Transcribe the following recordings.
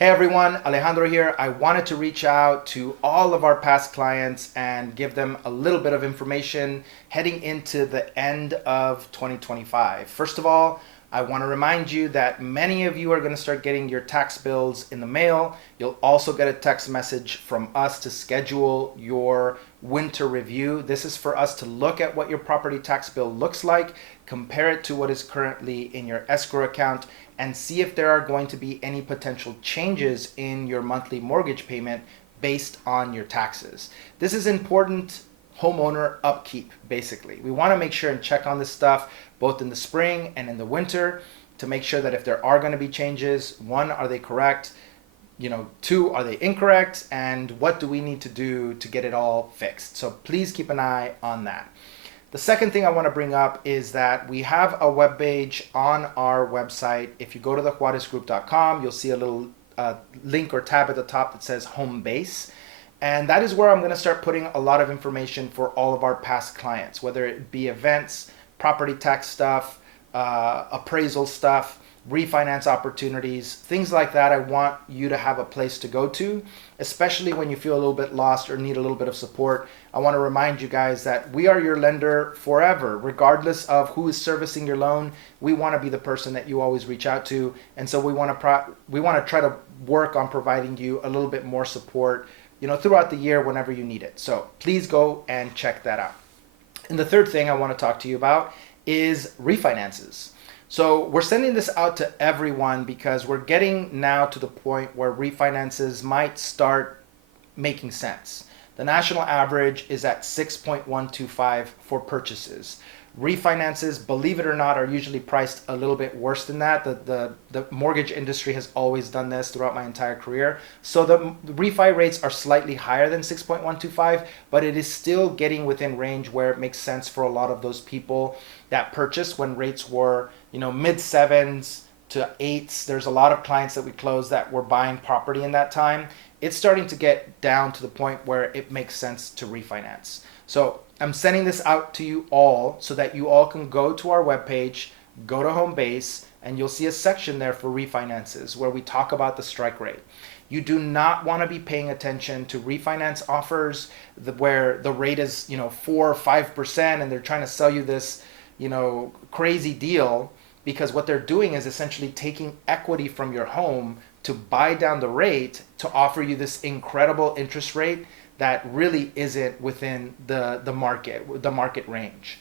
Hey everyone, Alejandro here. I wanted to reach out to all of our past clients and give them a little bit of information heading into the end of 2025. First of all, I want to remind you that many of you are going to start getting your tax bills in the mail. You'll also get a text message from us to schedule your winter review. This is for us to look at what your property tax bill looks like, compare it to what is currently in your escrow account, and see if there are going to be any potential changes in your monthly mortgage payment based on your taxes. This is important homeowner upkeep, basically. We want to make sure and check on this stuff both in the spring and in the winter to make sure that if there are going to be changes, one, are they correct? Two, are they incorrect? And what do we need to do to get it all fixed? So please keep an eye on that. The second thing I want to bring up is that we have a web page on our website. If you go to thejuarezgroup.com, you'll see a little link or tab at the top that says Home Base. And that is where I'm going to start putting a lot of information for all of our past clients, whether it be events, property tax stuff, appraisal stuff, refinance opportunities, things like that. I want you to have a place to go to, especially when you feel a little bit lost or need a little bit of support. I want to remind you guys that we are your lender forever, regardless of who is servicing your loan. We want to be the person that you always reach out to, and so we want to try to work on providing you a little bit more support, throughout the year whenever you need it. So please go and check that out. And the third thing I want to talk to you about is refinances. So we're sending this out to everyone because we're getting now to the point where refinances might start making sense. The national average is at 6.125 for purchases. Refinances, believe it or not, are usually priced a little bit worse than that. The mortgage industry has always done this throughout my entire career. So the refi rates are slightly higher than 6.125, but it is still getting within range where it makes sense for a lot of those people that purchased when rates were, mid sevens to eights. There's a lot of clients that we closed that were buying property in that time. It's starting to get down to the point where it makes sense to refinance. So I'm sending this out to you all so that you all can go to our webpage, go to Home Base, and you'll see a section there for refinances where we talk about the strike rate. You do not want to be paying attention to refinance offers where the rate is, 4 or 5%, and they're trying to sell you this, crazy deal, because what they're doing is essentially taking equity from your home to buy down the rate to offer you this incredible interest rate that really isn't within the market range.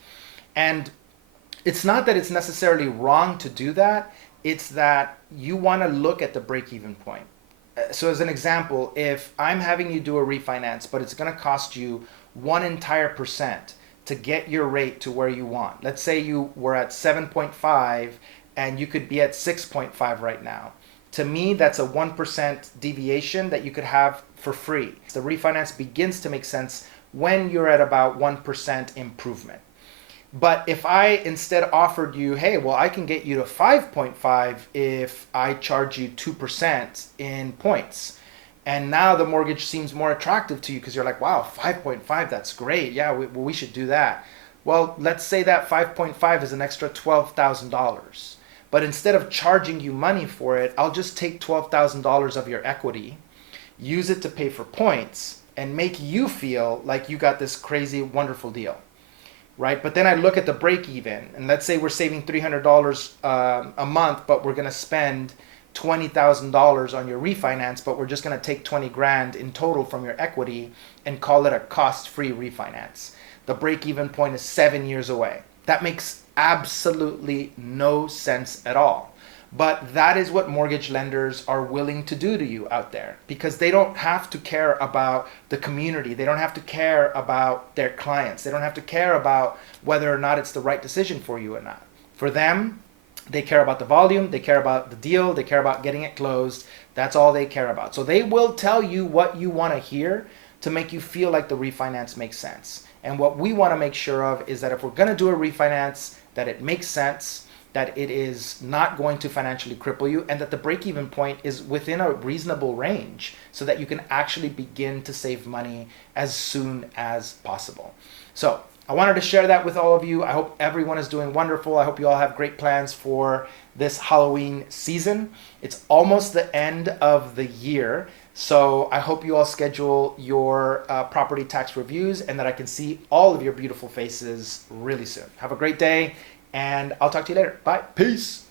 And it's not that it's necessarily wrong to do that, it's that you want to look at the break-even point. So as an example, if I'm having you do a refinance, but it's going to cost you 1 entire percent to get your rate to where you want. Let's say you were at 7.5 and you could be at 6.5 right now. To me, that's a 1% deviation that you could have for free. The refinance begins to make sense when you're at about 1% improvement. But if I instead offered you, hey, well, I can get you to 5.5 if I charge you 2% in points. And now the mortgage seems more attractive to you because you're like, wow, 5.5, that's great. Yeah, we should do that. Well, let's say that 5.5 is an extra $12,000. But instead of charging you money for it, I'll just take $12,000 of your equity, use it to pay for points, and make you feel like you got this crazy, wonderful deal, right? But then I look at the break even, and let's say we're saving $300 a month, but we're going to spend $20,000 on your refinance, but we're just going to take 20 grand in total from your equity and call it a cost-free refinance. The break-even point is 7 years away. That makes absolutely no sense at all. But that is what mortgage lenders are willing to do to you out there, because they don't have to care about the community. They don't have to care about their clients. They don't have to care about whether or not it's the right decision for you or not. For them, they care about the volume, they care about the deal, they care about getting it closed. That's all they care about. So they will tell you what you want to hear to make you feel like the refinance makes sense. And what we want to make sure of is that if we're going to do a refinance, that it makes sense, that it is not going to financially cripple you, and that the break-even point is within a reasonable range so that you can actually begin to save money as soon as possible. So I wanted to share that with all of you. I hope everyone is doing wonderful. I hope you all have great plans for this Halloween season. It's almost the end of the year. So I hope you all schedule your property tax reviews and that I can see all of your beautiful faces really soon. Have a great day, and I'll talk to you later. Bye. Peace.